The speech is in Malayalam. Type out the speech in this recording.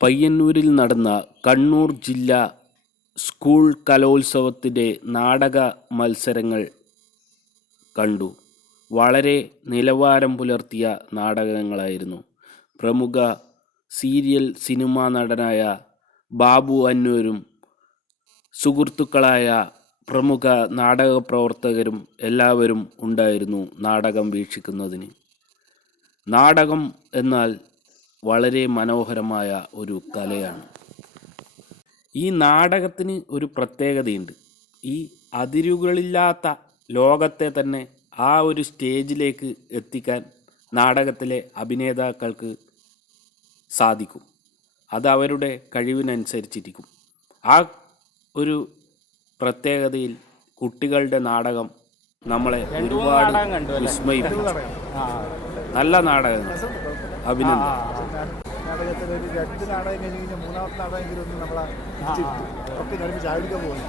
പയ്യന്നൂരിൽ നടന്ന കണ്ണൂർ ജില്ലാ സ്കൂൾ കലോത്സവത്തിൻ്റെ നാടക മത്സരങ്ങൾ കണ്ടു. വളരെ നിലവാരം പുലർത്തിയ നാടകങ്ങളായിരുന്നു. പ്രമുഖ സീരിയൽ സിനിമാ നടനായ ബാബു അന്നൂരും സുഹൃത്തുക്കളായ പ്രമുഖ നാടക പ്രവർത്തകരും എല്ലാവരും ഉണ്ടായിരുന്നു നാടകം വീക്ഷിക്കുന്നതിന്. നാടകം എന്നാൽ വളരെ മനോഹരമായ ഒരു കലയാണ്. ഈ നാടകത്തിന് ഒരു പ്രത്യേകതയുണ്ട്. ഈ അതിരുകളില്ലാത്ത ലോകത്തെ തന്നെ ആ ഒരു സ്റ്റേജിലേക്ക് എത്തിക്കാൻ നാടകത്തിലെ അഭിനേതാക്കൾക്ക് സാധിക്കും. അത് അവരുടെ കഴിവിനനുസരിച്ചിരിക്കും. ആ ഒരു പ്രത്യേകതയിൽ കുട്ടികളുടെ നാടകം നമ്മളെ ഒരുപാട് വിസ്മയിപ്പിച്ചു. നല്ല നാടകങ്ങൾ. അഭിനന്ദനം. നാടകത്തിൽ ഒരു 2 നാടകം കഴിഞ്ഞ് കഴിഞ്ഞാൽ 3ാമത്തെ നാടകമെങ്കിലും ഒന്ന് നമ്മളെ ഒക്കെ ഞാനിപ്പോൾ ചായ കുടിക്കാൻ പോകുന്നു.